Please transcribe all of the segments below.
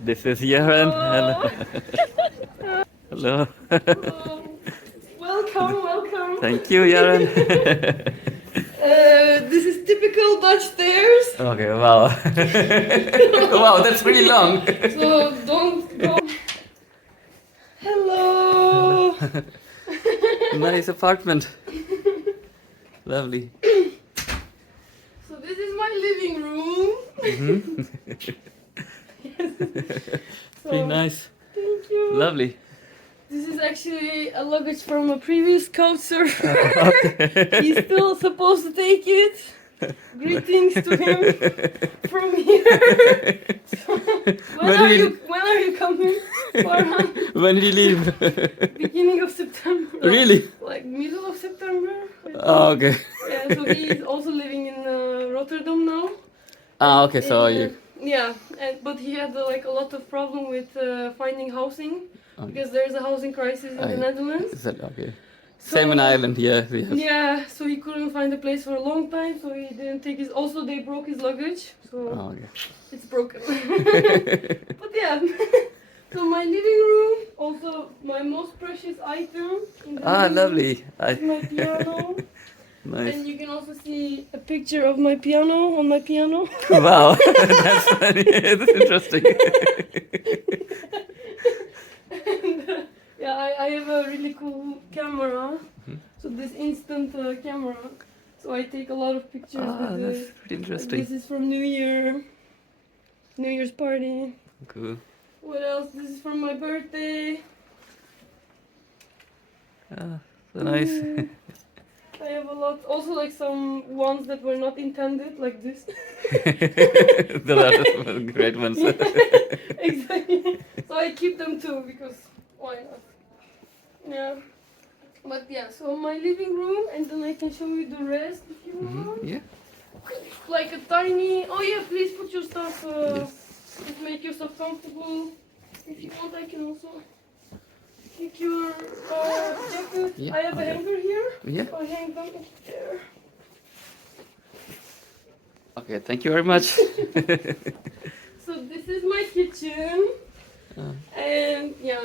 This is Yaren. Hello. Hello. Welcome, welcome. Thank you, Yaren. This is typical Dutch stairs. Okay, wow. Wow, that's really long. So don't. Hello. Nice apartment. Lovely. So this is my living room. So, Very nice. Thank you. Lovely. This is actually a luggage from a previous couchsurfer. He's still supposed to take it. Greetings to him from here. So, when are you coming? Farhan? When did you leave? Beginning of September. Really? Like middle of September. Oh, okay. Yeah, so he's also living in Rotterdam now. Ah, okay, so you... Yeah, but he had like a lot of problem with finding housing. Okay. Because there's a housing crisis in the Netherlands. Is that okay? So, Same in Ireland, yeah. We have. Yeah, so he couldn't find a place for a long time, so he didn't take his... Also, they broke his luggage, so Oh, okay. it's broken. But yeah, so my living room, also my most precious item in the living Lovely. room is my piano. Nice. And you can also see a picture of my piano on my piano. Wow, that's funny. That's interesting. Yeah, I have a really cool camera. So this instant camera. So I take a lot of pictures with That's this. pretty interesting. This is from New Year's party. Cool. What else? This is from my birthday. So nice. I have a lot. Also like some ones that were not intended, like this. Those are the great ones. Exactly. So I keep them too because why not? Yeah. But yeah, so my living room, and then I can show you the rest if you want. Yeah. Like a tiny. Oh yeah, please put your stuff. Yes. Just make yourself comfortable. If you want, I can also take your jacket. Yeah. I have a hanger here. Yeah. So I hang them up there. Okay, thank you very much. So this is my kitchen, and yeah,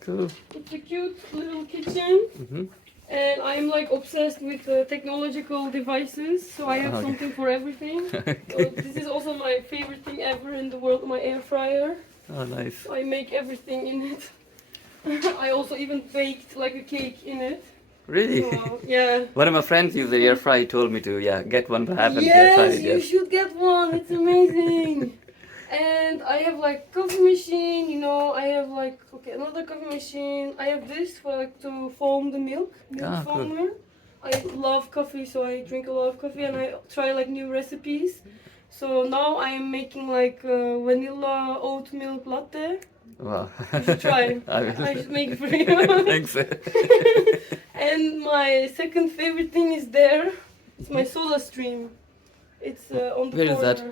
Cool. it's a cute little kitchen. And I'm like obsessed with technological devices, so I have Okay. something for everything. So this is also my favorite thing ever in the world, my air fryer. Oh, nice. So I make everything in it. I also even baked like a cake in it. Really? So, yeah. One of my friends used the air fryer. He told me to, get one, but I haven't tried Yes, it you yet. should get one. It's amazing. And I have like coffee machine, you know, I have like, okay, another coffee machine. I have this for like to foam the milk Ah, cool. foamer. I love coffee, so I drink a lot of coffee and I try like new recipes. So now I am making like vanilla oat milk latte. Wow. You should try. I will. I should make it for you. Thanks. And my second favorite thing is there. It's my soda stream. It's on the Where is corner. that?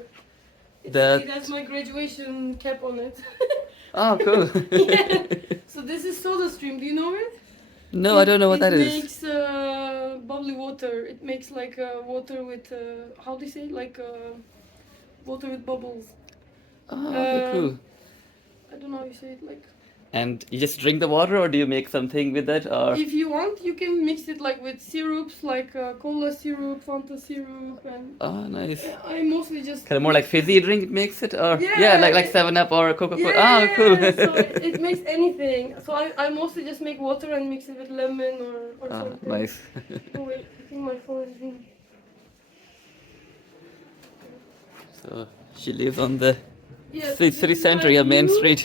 It has my graduation cap on it. Oh, cool. Yeah. So this is soda stream. Do you know it? No, I don't know what that It is. makes bubbly water. It makes like water with how do you say it? Like water with bubbles. Oh, okay, cool. I don't know how you say it. Like And you just drink the water, or do you make something with that, or? if you want, you can mix it like with syrups, like cola syrup, Fanta syrup, and Oh, nice. I mostly just Kind of more like fizzy drink. It makes it, or Yeah. like 7-Up or Coca-Cola. yeah. Oh, cool. So it makes anything. So I mostly just make water and mix it with lemon or Ah, something. nice. Oh wait, I think my phone is ringing. So she lives on the Yes, city this is center, my yeah, main view. street.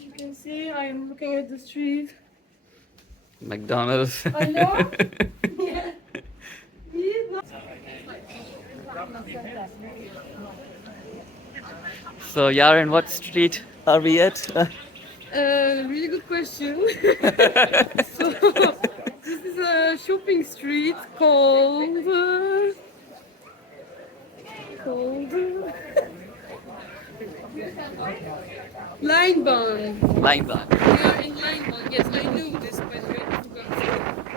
You can see I am looking at the street. McDonald's. I know. Yeah. So Yaren, what street are we at? Really good question. So this is a shopping street called Lijnbaan. Lijnbaan. We are in Lijnbaan. Yes, I knew this by the way. I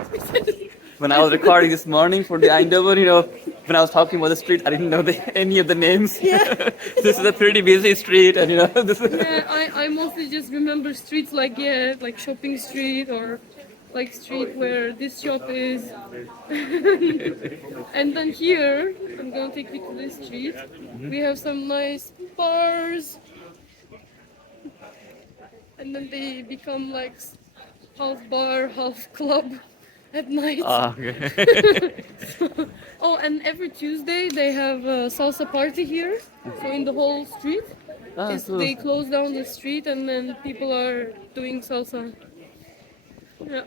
forgot. When I was recording this morning for the Eindhoven, when I was talking about the street, I didn't know any of the names. Yeah. This is a pretty busy street, and this is. Yeah, I mostly just remember streets like, yeah, like shopping street or like street where this shop is. And then here, I'm gonna take you to this street. We have some nice bars. And then they become like half bar, half club at night. Ah, okay. Oh, and every Tuesday they have a salsa party here. So in the whole street, Ah, cool. they close down the street and then people are doing salsa. Yeah,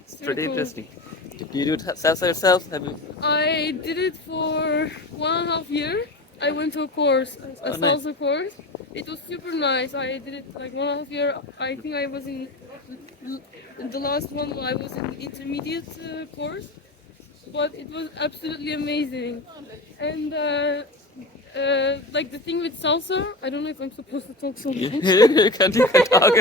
it's Pretty cool. interesting. Do you do salsa yourself? Have you? I did it for 1.5 years. I went to a course, a Oh, nice. salsa course. It was super nice. I did it like 1.5 years. I think I was in the last one. I was in intermediate course, but it was absolutely amazing. And like the thing with salsa, I don't know if I'm supposed to talk so much. You can talk.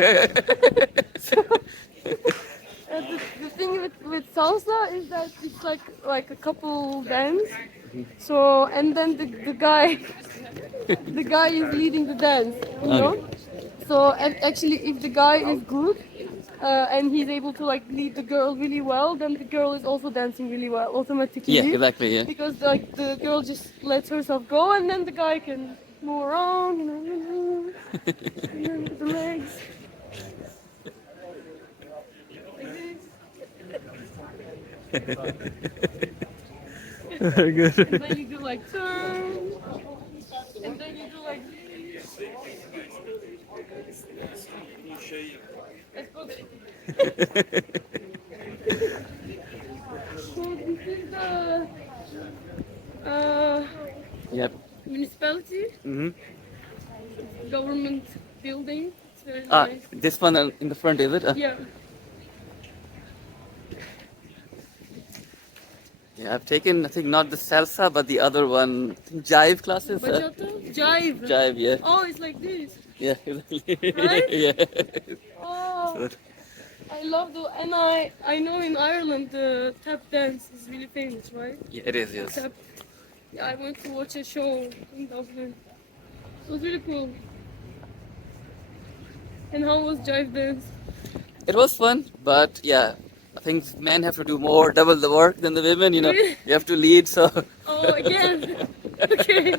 The thing with salsa is that it's like a couple dance. So and then the guy the guy is leading the dance, you know. So actually, if the guy is good and he's able to like lead the girl really well, then the girl is also dancing really well automatically. Yeah, exactly. Yeah. Because like the girl just lets herself go, and then the guy can move around, you know, and then with the legs. Very good. And then you do like turn, and then you do like. Let's go. So this is the Yep. municipality government building. It's very Ah, nice. this one in the front, is it? Yeah. Yeah, I've taken, I think, not the salsa, but the other one, I think jive classes. Bachata? Jive. Jive, yeah. Oh, it's like this. Yeah, exactly. Right? Yeah. Oh, Good. I love the. And I know in Ireland the tap dance is really famous, right? Yeah, it is, yes. Tap. Yeah, I went to watch a show in Dublin. It was really cool. And how was jive dance? It was fun, but yeah, I think men have to do more, double the work than the women, Really? You have to lead, so. Oh, again. Okay.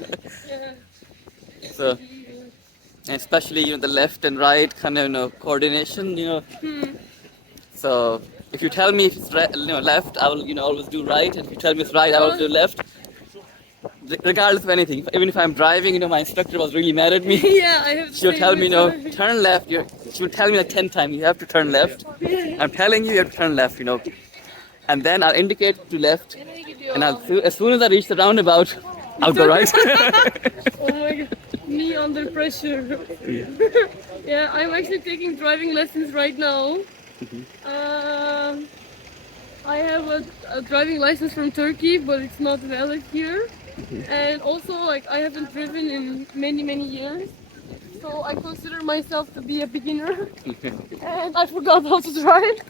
Yeah. So, and especially, the left and right kind of, coordination, So, if you tell me if it's left, I will, always do right, and if you tell me it's right, I will do left. Regardless of anything, even if I'm driving, my instructor was really mad at me. Yeah, I have. She would tell me, turn left. She would tell me like 10 times, you have to turn left. I'm telling you, you have to turn left, And then I'll indicate to left, and as soon as I reach the roundabout, I'll go right. Oh my god, me under pressure. Yeah, I'm actually taking driving lessons right now. I have a driving license from Turkey, but it's not valid here. And also, like, I haven't driven in many years. So I consider myself to be a beginner. And I forgot how to drive.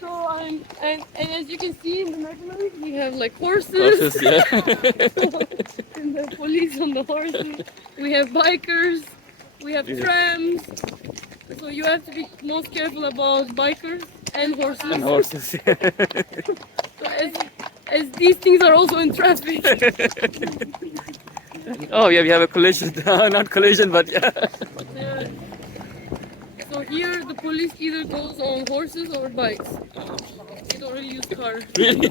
So and as you can see in the Netherlands, we have like horses. Horses, yeah. And the police on the horses. We have bikers. We have trams. So you have to be most careful about bikers and horses. And horses. So as these things are also in traffic. Oh yeah, we have a collision. Not collision, but yeah. So here the police either goes on horses or bikes. They don't really use cars. Really?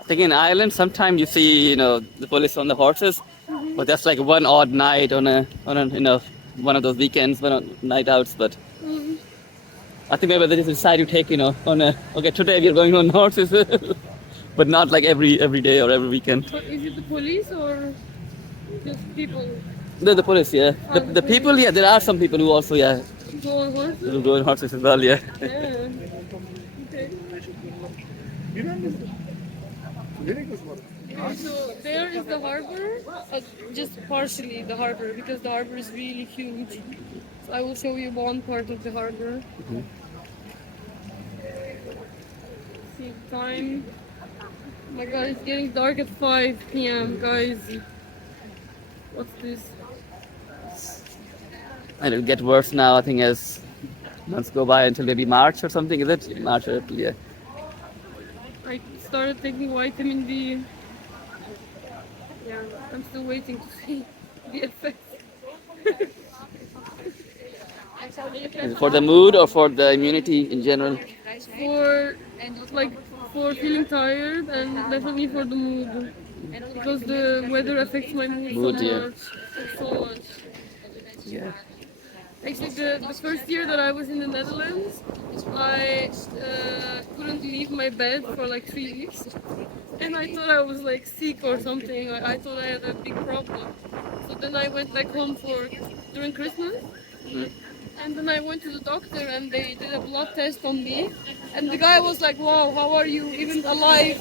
I think in Ireland, sometimes you see, the police on the horses, but that's like one odd night on a one of those weekends, night outs. But I think maybe they just decide to take, okay, today we are going on horses, but not like every day or every weekend. But is it the police or just people The police, yeah. The people, yeah. There are some people who also, yeah, go on horses? who go on horses as well, yeah. Yeah. Okay. So there is the harbor, just partially the harbor because the harbor is really huge. So I will show you one part of the harbor. See the time. Oh my god, it's getting dark at 5 p.m. guys. What's this? And it'll get worse now, I think, as months go by until maybe March or something, is it? March or April, yeah. I started taking vitamin D. Yeah, I'm still waiting to see the effects. Is it for the mood or for the immunity in general? For like for feeling tired and definitely for the mood because the weather affects my mood Mood, so yeah. much, so much. Yeah. Actually, the first year that I was in the Netherlands, I couldn't leave my bed for like 3 weeks, and I thought I was like sick or something. I thought I had a big problem. So then I went back home for during Christmas. And then I went to the doctor and they did a blood test on me. And the guy was like, wow, how are you even alive?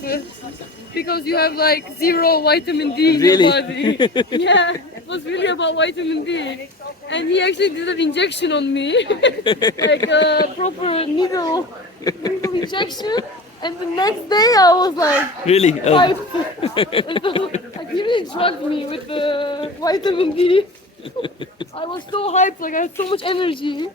Because you have like 0 vitamin D in Really? your body. Yeah, it was really about vitamin D. And he actually did an injection on me. Like a proper needle injection. And the next day I was like, Really? Oh. hyped. Like he really drugged me with the vitamin D. I was so hyped, like I had so much energy,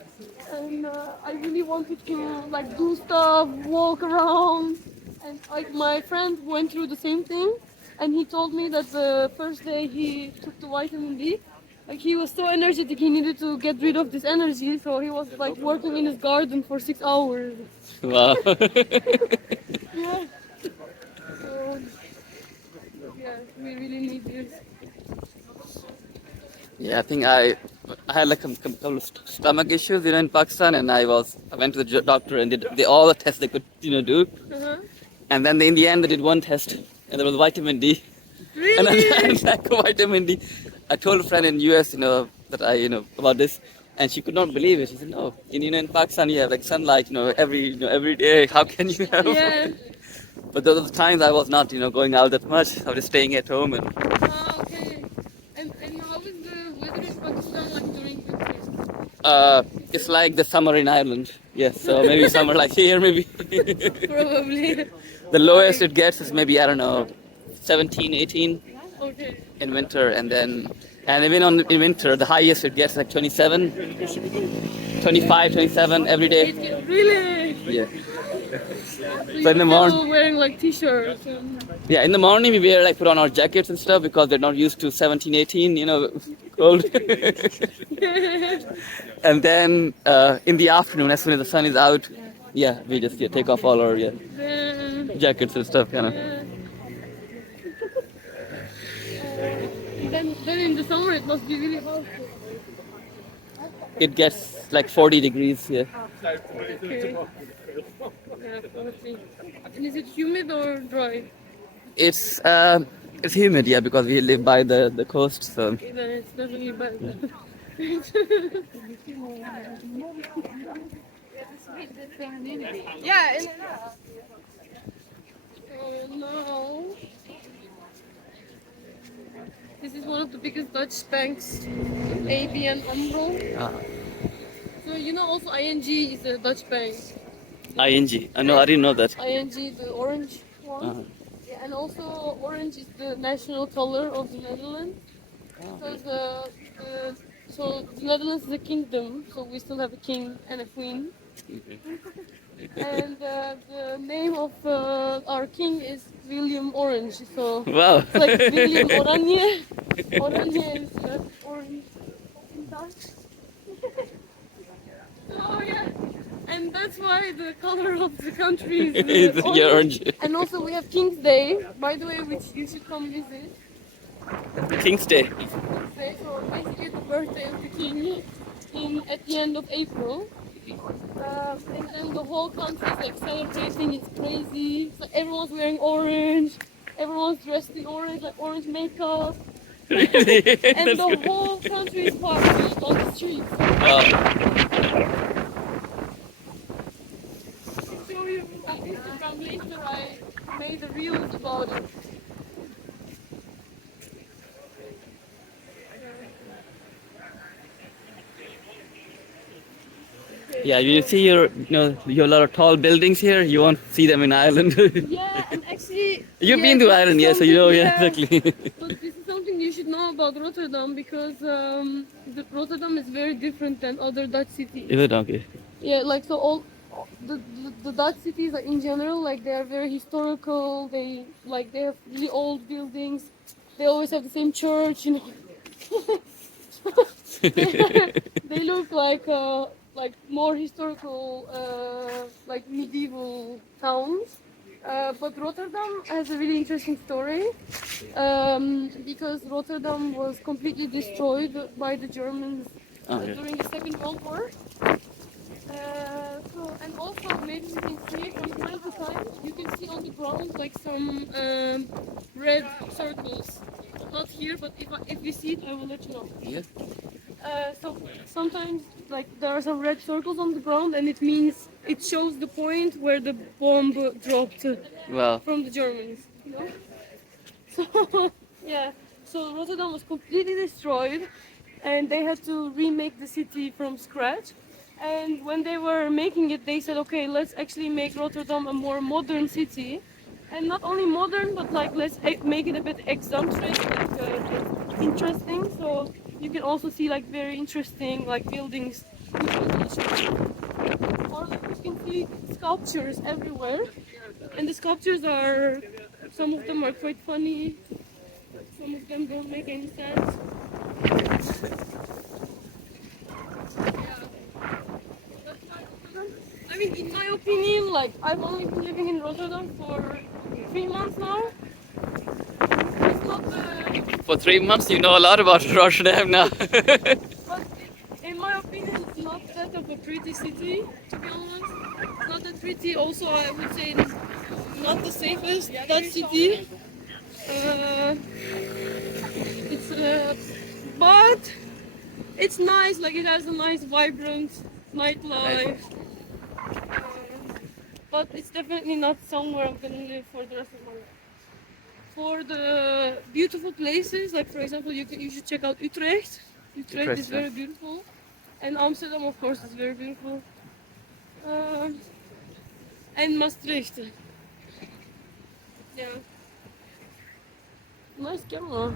and I really wanted to like do stuff, walk around, and like my friend went through the same thing, and he told me that the first day he took the vitamin D, like he was so energetic, he needed to get rid of this energy, so he was like working in his garden for 6 hours. Wow. Yeah. So yeah, we really need this. Yeah, I think I had like a couple of stomach issues, in Pakistan, and I went to the doctor and did all the tests they could, do. Uh-huh. And then in the end, they did one test, and there was vitamin D. Really? And I lack of vitamin D. I told a friend in US, that about this, and she could not believe it. She said, "No, in Pakistan you have like sunlight, every day. How can you have?" Yeah. But those are the times I was not, going out that much. I was just staying at home and. Ah, okay. And how is the weather in Pakistan like during winter? It's like the summer in Ireland. Yes, so maybe summer like here, maybe. Probably. The lowest it gets is maybe, I don't know, 17, 18 Okay. in winter, and even in winter, the highest it gets like 27, 25, 27 every day. Really? Yeah. So So in the you're morning, still wearing like t-shirts and... yeah, in the morning we wear put on our jackets and stuff because they're not used to 17, 18, cold. And then in the afternoon, as soon as the sun is out, yeah, we just take off all our jackets and stuff, Yeah. Then in the summer it must be really hot. It gets like 40 degrees here. Okay. Yeah, 40. And is it humid or dry? It's humid, yeah, because we live by the coast, so. Okay, then it's definitely bad. Yeah, and oh no. This is one of the biggest Dutch banks, ABN AMRO. Ah. So also ING is a Dutch bank. ING. I didn't know that. ING, the orange one. Uh-huh. Yeah, and also orange is the national color of the Netherlands. Because so the Netherlands is a kingdom, so we still have a king and a queen. And the name of our king is William Orange. So Wow. it's like William Oranje. Oranje is orange in Dutch. Oh yeah. And that's why the color of the country is It's orange. And also we have King's Day, by the way, which you should come visit. King's Day. King's Day, so basically the birthday of the king at the end of April. And then the whole country is like celebrating, it's crazy. So everyone's wearing orange, everyone's dressed in orange, like orange makeup. Really? And the whole country is partying on the streets. I'll show you on Instagram later, I made a reel about it. Yeah, you see your lot of tall buildings here. You won't see them in Ireland. Yeah, and actually, You've yeah, been to this is Ireland, yeah, so you something, know, yeah, yeah. exactly. But this is something you should know about Rotterdam because Rotterdam is very different than other Dutch cities. Is it okay? Yeah, like so all the Dutch cities are in general like they are very historical. They have really old buildings. They always have the same church, you know. They look like more historical, like medieval towns. But Rotterdam has a really interesting story because Rotterdam was completely destroyed by the Germans Okay. during the Second World War. And also maybe you can see from time to time you can see on the ground like some red circles. Not here, but if we see it, I will let you know. Yeah. So sometimes like there are some red circles on the ground, and it means it shows the point where the bomb dropped Wow. from the Germans. You know. So yeah. So Rotterdam was completely destroyed, and they had to remake the city from scratch. And when they were making it, they said, okay, let's actually make Rotterdam a more modern city. And not only modern, but like let's make it a bit eccentric, like interesting. So you can also see like very interesting like buildings, or like you can see sculptures everywhere. And the sculptures are, some of them are quite funny, some of them don't make any sense. I mean, in my opinion, like I've only been living in Rotterdam for 3 months now. It's not the, For 3 months, you know a lot about Rotterdam now. but in my opinion, it's not that of a pretty city. To be honest, it's not that pretty. Also, I would say it's not the safest Dutch city. Uh, but it's nice. Like it has a nice, vibrant nightlife. But it's definitely not somewhere I'm gonna live for the rest of my life. For the beautiful places, like for example, you should check out Utrecht. Utrecht is Utrecht, yeah. very beautiful, and Amsterdam, of course, is very beautiful. Um, and Maastricht. Yeah. Nice camera.